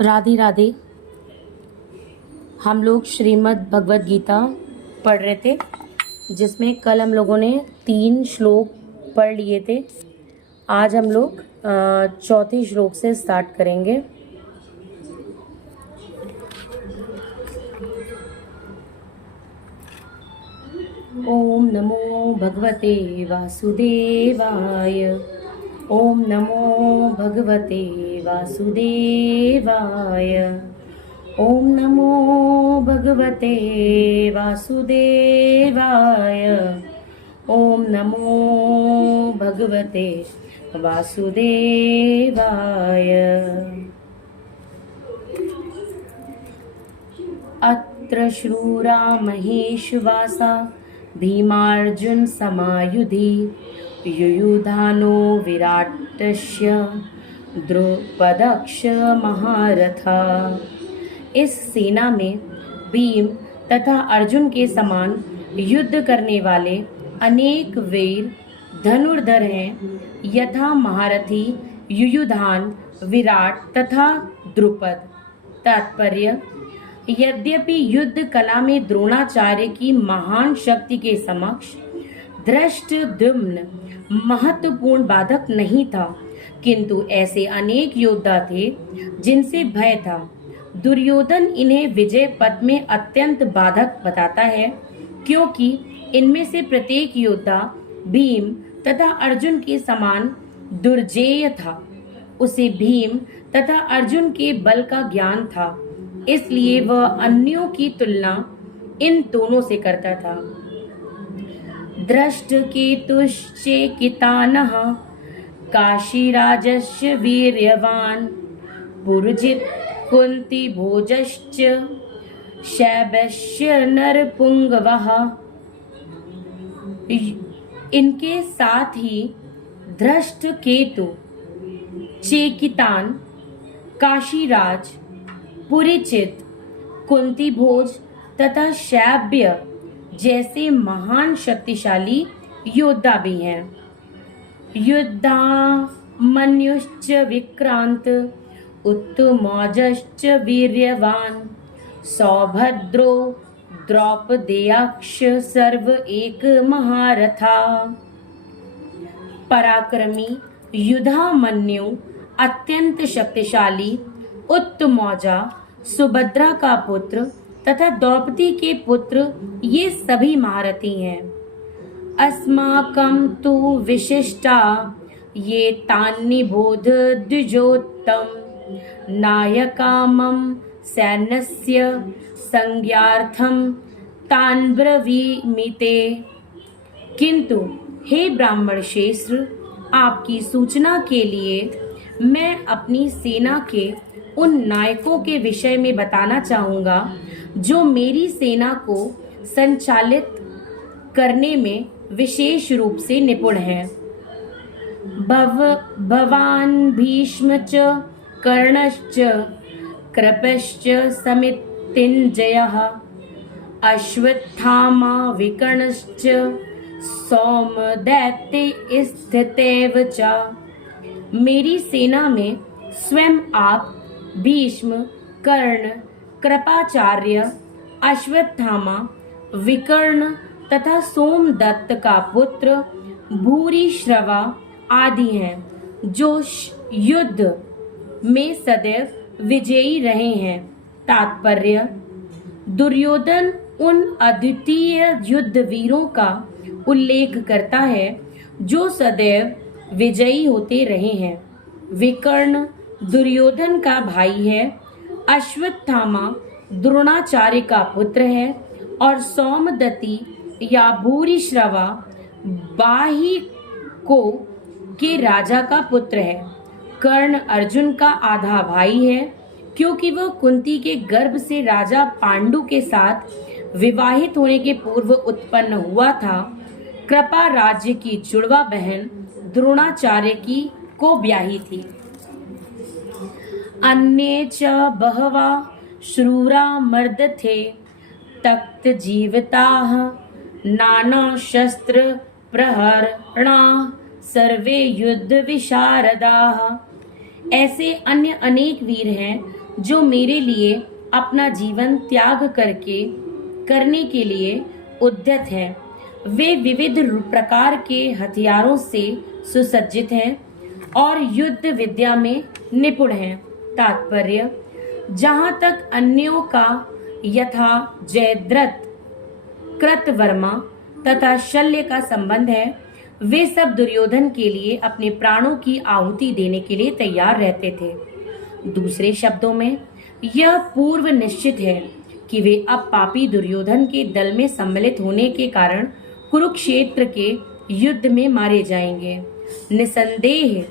राधे राधे। हम लोग श्रीमद् भगवद गीता पढ़ रहे थे, जिसमें कल हम लोगों ने 3 श्लोक पढ़ लिए थे। आज हम लोग चौथे श्लोक से स्टार्ट करेंगे। ओम नमो भगवते वासुदेवाय। ओम नमो भगवते वासुदेवाय। ओम नमो भगवते वासुदेवाय। ओम नमो भगवते वासुदेवाय। अत्र शूरा महेशवासा भीमार्जुन समायुधि युयुधानो विराटस्य द्रुपदक्ष महारथा। इस सेना में भीम तथा अर्जुन के समान युद्ध करने वाले अनेक वीर धनुर्धर हैं, यथा महारथी युयुधान, विराट तथा द्रुपद। तात्पर्य: यद्यपि युद्ध कला में द्रोणाचार्य की महान शक्ति के समक्ष धृष्टद्युम्न महत्वपूर्ण बाधक नहीं था, किंतु ऐसे अनेक योद्धा थे जिनसे भय था। दुर्योधन इन्हें विजय पथ में अत्यंत बाधक बताता है, क्योंकि इनमें से प्रत्येक योद्धा भीम तथा अर्जुन के समान दुर्जेय था। उसे भीम तथा अर्जुन के बल का ज्ञान था, इसलिए वह अन्यों की तुलना इन दोनों से करता था। दृष्टकेतुश्चेकितानः काशीराजस्य वीर्यवान् पुरुजित् कुन्ती भोजश्च शैब्यस्य नरपुंगवः। इनके साथ ही धृष्टकेतु, चेकितान, काशीराज, पुरीचित, कुंती भोज तथा शैब्य जैसे महान शक्तिशाली योद्धा भी हैं। युद्धामन्युश्च विक्रांत उत्तमौजश्च वीर्यवान सौभद्रो द्रौपदेयाक्ष सर्व एक महारथा। पराक्रमी युधामन्यु अत्यंत शक्तिशाली, उत्तमौजा, सुभद्रा का पुत्र तथा द्रौपदी के पुत्र ये सभी महारथी हैं। अस्माकं तु विशिष्टा ये तान्निबोध द्विजोत्तम नायकामं सैन्यस्य संज्ञार्थं तान् ब्रवीमिते। किंतु हे ब्राह्मण श्रेष्ठ, आपकी सूचना के लिए मैं अपनी सेना के उन नायकों के विषय में बताना चाहूँगा जो मेरी सेना को संचालित करने में विशेष रूप से निपुण हैं। भवान भीष्म च कर्णश्च कृपश्च समितिञ्जयः अश्वत्थामा विकर्णश्च सौमदैत्य स्थितैव च। मेरी सेना में स्वयं आप, भीष्म, कर्ण, कृपाचार्य, अश्वत्थामा, विकर्ण तथा सोमदत्त का पुत्र भूरिश्रवा आदि हैं, जो युद्ध में सदैव विजयी रहे हैं। तात्पर्य: दुर्योधन उन अद्वितीय युद्ध वीरों का उल्लेख करता है जो सदैव विजयी होते रहे हैं। विकर्ण दुर्योधन का भाई है, अश्वत्थामा द्रोणाचार्य का पुत्र है और सौमदत्ती या भूरिश्रवा बाहिको के राजा का पुत्र है। कर्ण अर्जुन का आधा भाई है, क्योंकि वह कुंती के गर्भ से राजा पांडु के साथ विवाहित होने के पूर्व उत्पन्न हुआ था। कृपा राज्य की जुड़वा बहन द्रोणाचार्य की को ब्याही थी। अन्ये च बहवा शूरा मर्दथे तक्त जीविताः नाना शस्त्र प्रहरणा सर्वे युद्ध विशारदाः। ऐसे अन्य अनेक वीर हैं जो मेरे लिए अपना जीवन त्याग करने के लिए उद्यत हैं। वे विविध प्रकार के हथियारों से सुसज्जित हैं और युद्ध विद्या में निपुण हैं। तात्पर्य, जहाँ तक अन्यों का यथा जयद्रथ, कृतवर्मा तथा शल्य का संबंध है, वे सब दुर्योधन के लिए अपने प्राणों की आहुति देने के लिए तैयार रहते थे। दूसरे शब्दों में यह पूर्व निश्चित है कि वे अब पापी दुर्योधन के दल में सम्मिलित होने के कारण कुरुक्षेत्र के युद्ध में मारे जाएंगे। निसंदेह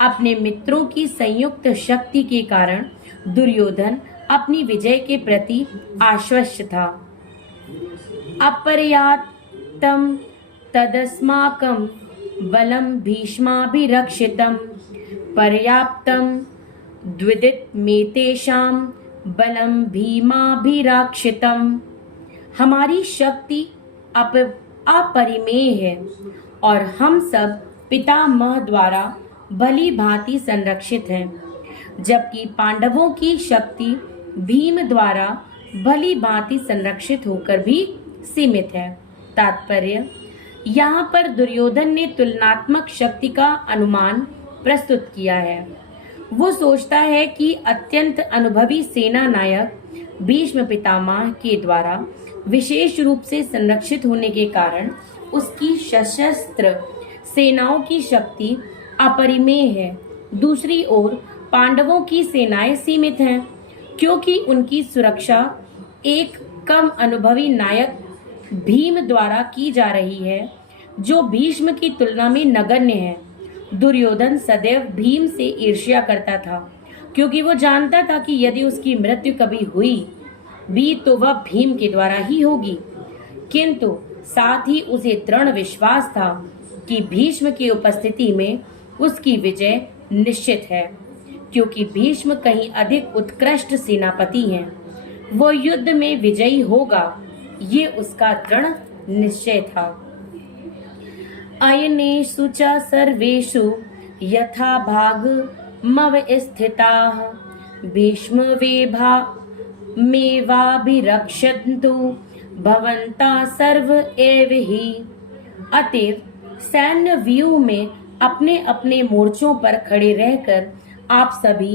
अपने मित्रों की संयुक्त शक्ति के कारण दुर्योधन अपनी विजय के प्रति आश्वस्त था। अपर्याप्तं तदस्माकं बलं भीष्माभिरक्षितं पर्याप्तं द्विदितमेतेषां बलं भीमाभिरक्षितं। हमारी शक्ति अपरिमेय है और हम सब पितामह द्वारा भली भांति संरक्षित हैं, जबकि पांडवों की शक्ति भीम द्वारा भली भांति संरक्षित होकर भी सीमित है। तात्पर्य, यहाँ पर दुर्योधन ने तुलनात्मक शक्ति का अनुमान प्रस्तुत किया है। वो सोचता है कि अत्यंत अनुभवी सेना नायक भीष्म पितामह के द्वारा विशेष रूप से संरक्षित होने के कारण उसकी सशस्त्र सेनाओं की शक्ति अपरिमेय है। दूसरी ओर पांडवों की सेनाएं सीमित हैं, क्योंकि उनकी सुरक्षा एक कम अनुभवी नायक भीम द्वारा की जा रही है, जो भीष्म की तुलना में नगण्य है। दुर्योधन सदैव भीम से ईर्ष्या करता था, क्योंकि वो जानता था कि यदि उसकी मृत्यु कभी हुई भी तो वह भीम के द्वारा ही होगी। किंतु साथ ही उसे दृढ़ विश्वास था कि भीष्म की उपस्थिति में उसकी विजय निश्चित है, क्योंकि भीष्म कहीं अधिक उत्कृष्ट सेनापति हैं। वो युद्ध में विजयी होगा, ये उसका दृढ़ निश्चय था। अयनेषु च सर्वेषु यथा भागमवस्थिताः भीष्म मेवाभिरक्षन्तु भवन्तः सर्व एव हि। अतएव सैन्य व्यूह में अपने अपने मोर्चों पर खड़े रहकर आप सभी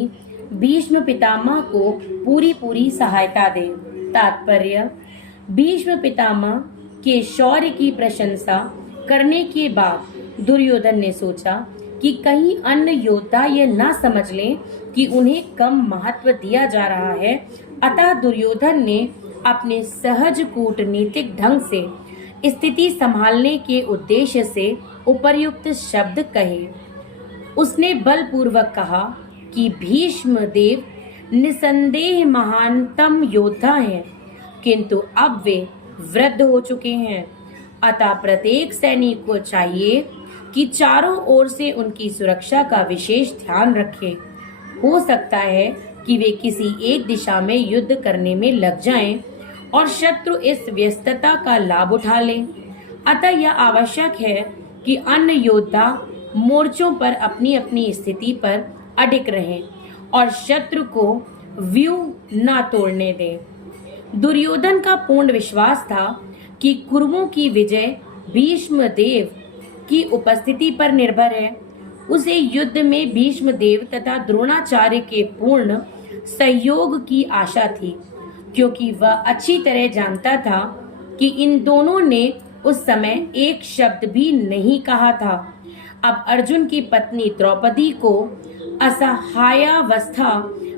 भीष्म पितामह को पूरी पूरी सहायता दें। तात्पर्य, भीष्म पितामह के शौर्य की प्रशंसा करने के बाद दुर्योधन ने सोचा कि कहीं अन्य योद्धा यह न समझ लें कि उन्हें कम महत्व दिया जा रहा है। अतः दुर्योधन ने अपने सहज कूटनीतिक ढंग से स्थिति संभालने के उद्देश्य से उपर्युक्त शब्द कहे। उसने बलपूर्वक कहा कि भीष्म देव निसंदेह महानतम योद्धा हैं, किंतु अब वे वृद्ध हो चुके हैं। अतः प्रत्येक सैनिक को चाहिए कि चारों ओर से उनकी सुरक्षा का विशेष ध्यान रखे। हो सकता है कि वे किसी एक दिशा में युद्ध करने में लग जाएं और शत्रु इस व्यस्तता का लाभ उठा लें। अतः यह आवश्यक है कि अन्य योद्धा मोर्चों पर अपनी अपनी स्थिति पर अडिग रहें और शत्रु को व्यूह न तोड़ने दें। दुर्योधन का पूर्ण विश्वास था कि कुरुओं की विजय भीष्म देव की उपस्थिति पर निर्भर है। उसे युद्ध में भीष्म देव तथा द्रोणाचार्य के पूर्ण सहयोग की आशा थी, क्योंकि वह अच्छी तरह जानता था कि इन दोनों ने उस समय एक शब्द भी नहीं कहा था। अब अर्जुन की पत्नी द्रौपदी को असहायावस्था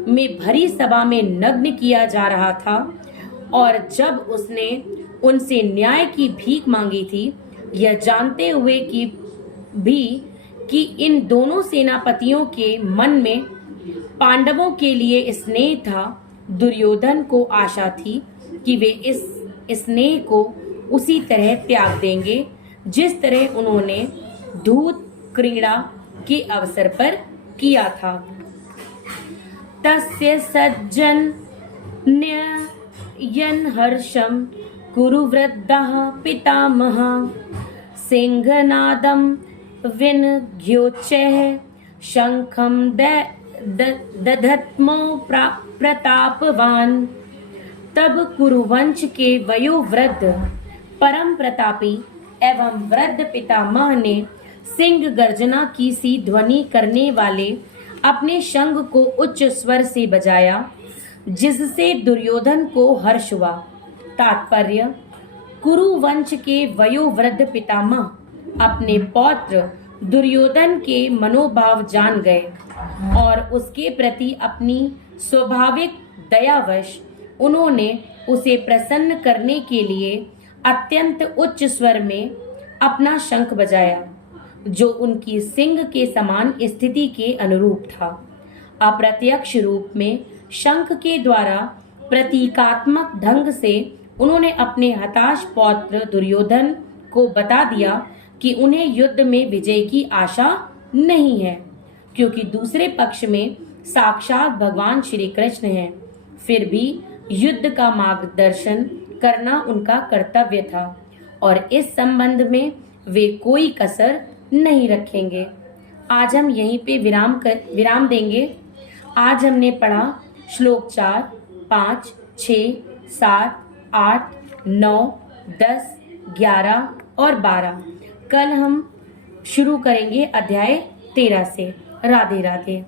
में भरी सभा में नग्न किया जा रहा था, और जब उसने उनसे न्याय की भीख मांगी थी, यह जानते हुए कि इन दोनों सेनापतियों के मन में पांडवों के लिए स्नेह था, दुर्योधन को आशा थी कि वे इस स्नेह को उसी तरह त्याग देंगे जिस तरह उन्होंने धूत क्रीड़ा के अवसर पर किया था। तस्य सज्जन्ययन हर्षम कुरुवृद्धः पितामहः सिंहनादं विनघ्योच्चैः शंखं दधत्म प्रतापवान। तब कुरुवंश के वयोवृद्ध परम प्रतापी एवं वृद्ध पितामह ने सिंह गर्जना की सी ध्वनि करने वाले अपने शंख को उच्च स्वर से बजाया, जिससे दुर्योधन को हर्ष हुआ। तात्पर्य: कुरुवंश के वयोवृद्ध पितामह अपने पौत्र दुर्योधन के मनोभाव जान गए और उसके प्रति अपनी स्वाभाविक दयावश उन्होंने उसे प्रसन्न करने के लिए अत्यंत उच्च स्वर में अपना शंख बजाया, जो उनकी सिंह के समान स्थिति के अनुरूप था। अप्रत्यक्ष रूप में शंख के द्वारा प्रतीकात्मक ढंग से उन्होंने अपने हताश पौत्र दुर्योधन को बता दिया कि उन्हें युद्ध में विजय की आशा नहीं है, क्योंकि दूसरे पक्ष में साक्षात भगवान श्री कृष्ण हैं। फिर भी युद्ध का मार्गदर्शन करना उनका कर्तव्य था और इस संबंध में वे कोई कसर नहीं रखेंगे। आज हम यहीं पे विराम देंगे। आज हमने पढ़ा श्लोक 4, 5, 6, 7, 8, 9, 10, 11 और 12। कल हम शुरू करेंगे अध्याय 13 से। राधे राधे।